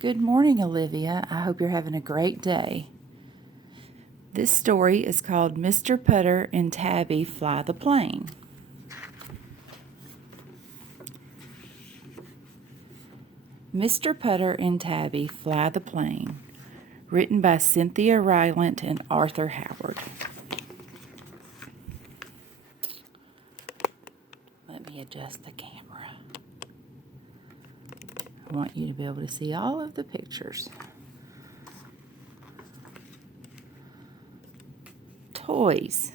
Good morning, Olivia. I hope you're having a great day. This story is called Mr. Putter and Tabby Fly the Plane. Mr. Putter and Tabby Fly the Plane, written by Cynthia Rylant and Arthur Howard. Let me adjust the camera. I want you to be able to see all of the pictures. Toys.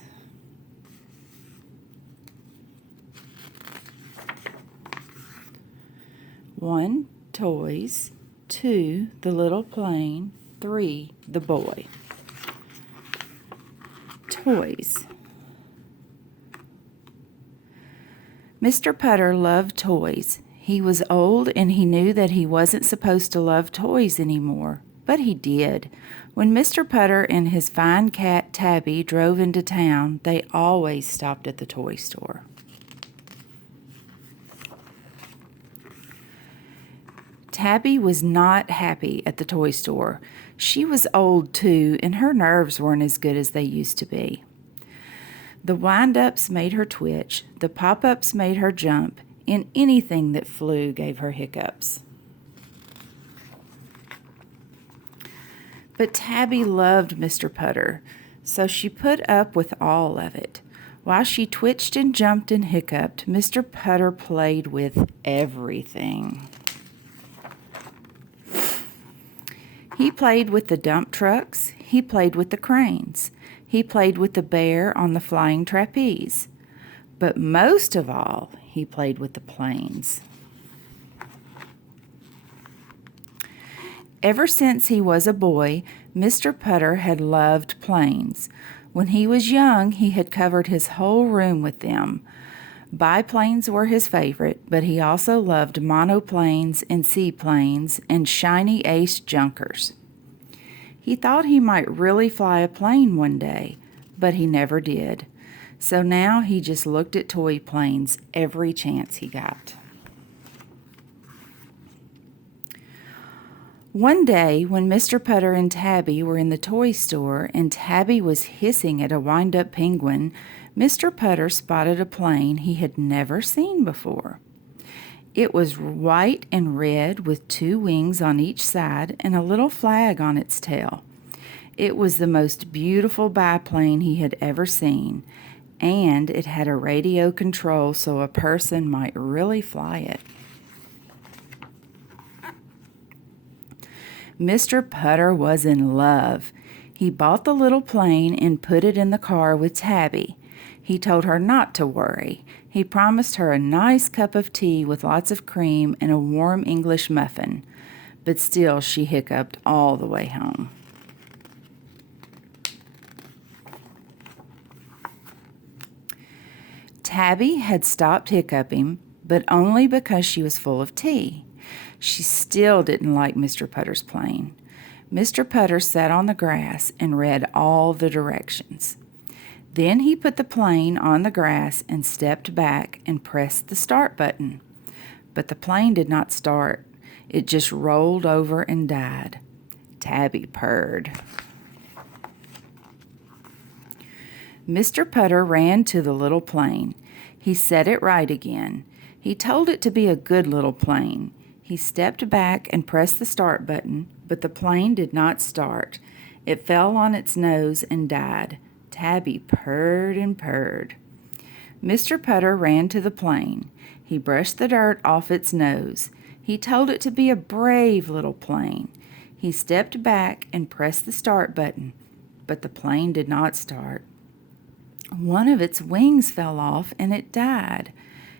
One, toys. Two, the little plane. Three, the boy. Toys. Mr. Putter loved toys. He was old and he knew that he wasn't supposed to love toys anymore, but he did. When Mr. Putter and his fine cat Tabby drove into town, they always stopped at the toy store. Tabby was not happy at the toy store. She was old too, and her nerves weren't as good as they used to be. The wind-ups made her twitch, the pop-ups made her jump, and anything that flew gave her hiccups. But Tabby loved Mr. Putter, so she put up with all of it. While she twitched and jumped and hiccuped, Mr. Putter played with everything. He played with the dump trucks. He played with the cranes. He played with the bear on the flying trapeze. But most of all, he played with the planes. Ever since he was a boy, Mr. Putter had loved planes. When he was young, he had covered his whole room with them. Biplanes were his favorite, but he also loved monoplanes and seaplanes and shiny ace junkers. He thought he might really fly a plane one day, but he never did. So now he just looked at toy planes every chance he got. One day, when Mr. Putter and Tabby were in the toy store and Tabby was hissing at a wind-up penguin, Mr. Putter spotted a plane he had never seen before. It was white and red with two wings on each side and a little flag on its tail. It was the most beautiful biplane he had ever seen, and it had a radio control so a person might really fly it. Mr. Putter was in love. He bought the little plane and put it in the car with Tabby. He told her not to worry. He promised her a nice cup of tea with lots of cream and a warm English muffin. But still she hiccuped all the way home. Tabby had stopped hiccuping, but only because she was full of tea. She still didn't like Mr. Putter's plane. Mr. Putter sat on the grass and read all the directions. Then he put the plane on the grass and stepped back and pressed the start button. But the plane did not start. It just rolled over and died. Tabby purred. Mr. Putter ran to the little plane. He set it right again. He told it to be a good little plane. He stepped back and pressed the start button, but the plane did not start. It fell on its nose and died. Tabby purred and purred. Mr. Putter ran to the plane. He brushed the dirt off its nose. He told it to be a brave little plane. He stepped back and pressed the start button, but the plane did not start. One of its wings fell off and it died.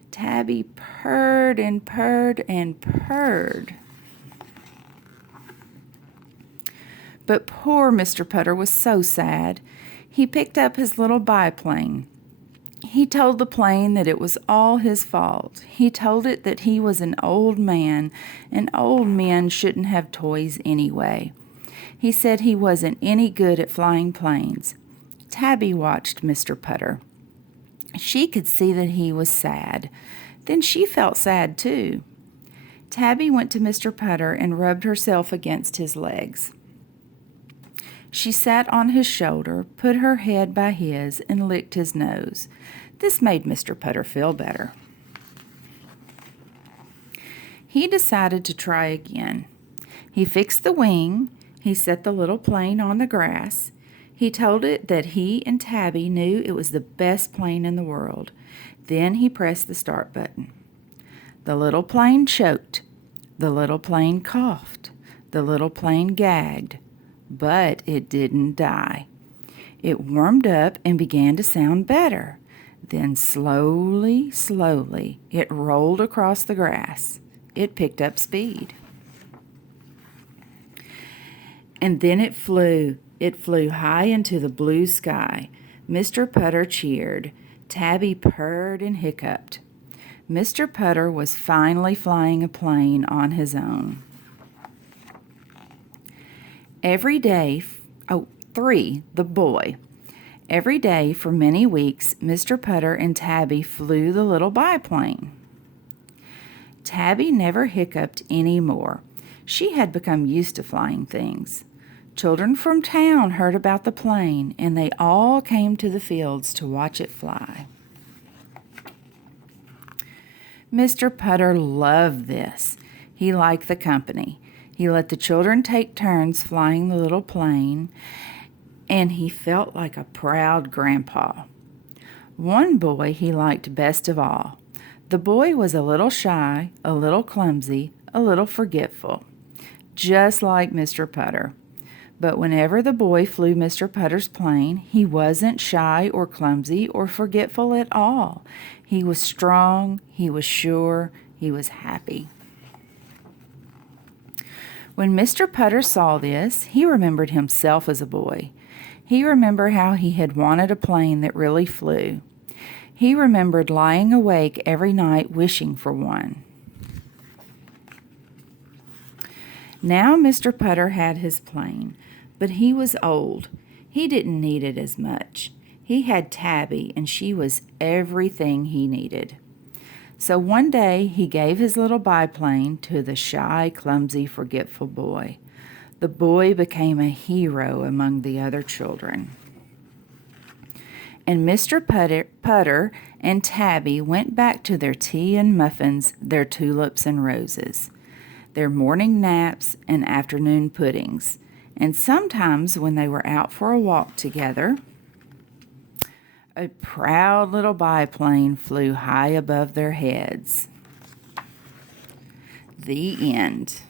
Tabby purred and purred and purred. But poor Mr. Putter was so sad. He picked up his little biplane. He told the plane that it was all his fault. He told it that he was an old man, and old men shouldn't have toys anyway. He said he wasn't any good at flying planes. Tabby watched Mr. Putter. She could see that he was sad. Then she felt sad too. Tabby went to Mr. Putter and rubbed herself against his legs. She sat on his shoulder, put her head by his, and licked his nose. This made Mr. Putter feel better. He decided to try again. He fixed the wing. He set the little plane on the grass. He told it that he and Tabby knew it was the best plane in the world. Then he pressed the start button. The little plane choked. The little plane coughed. The little plane gagged. But it didn't die. It warmed up and began to sound better. Then slowly, slowly, it rolled across the grass. It picked up speed. And then it flew. It flew high into the blue sky. Mr. Putter cheered. Tabby purred and hiccuped. Mr. Putter was finally flying a plane on his own. Every day, 3, the boy. Every day for many weeks, Mr. Putter and Tabby flew the little biplane. Tabby never hiccuped any more. She had become used to flying things. Children from town heard about the plane, and they all came to the fields to watch it fly. Mr. Putter loved this. He liked the company. He let the children take turns flying the little plane, and he felt like a proud grandpa. One boy he liked best of all. The boy was a little shy, a little clumsy, a little forgetful, just like Mr. Putter. But whenever the boy flew Mr. Putter's plane, he wasn't shy or clumsy or forgetful at all. He was strong, he was sure, he was happy. When Mr. Putter saw this, he remembered himself as a boy. He remembered how he had wanted a plane that really flew. He remembered lying awake every night wishing for one. Now Mr. Putter had his plane, but he was old. He didn't need it as much. He had Tabby, and she was everything he needed. So one day he gave his little biplane to the shy, clumsy, forgetful boy. The boy became a hero among the other children. And Mr. Putter and Tabby went back to their tea and muffins, their tulips and roses, their morning naps and afternoon puddings. And sometimes when they were out for a walk together, a proud little biplane flew high above their heads. The end.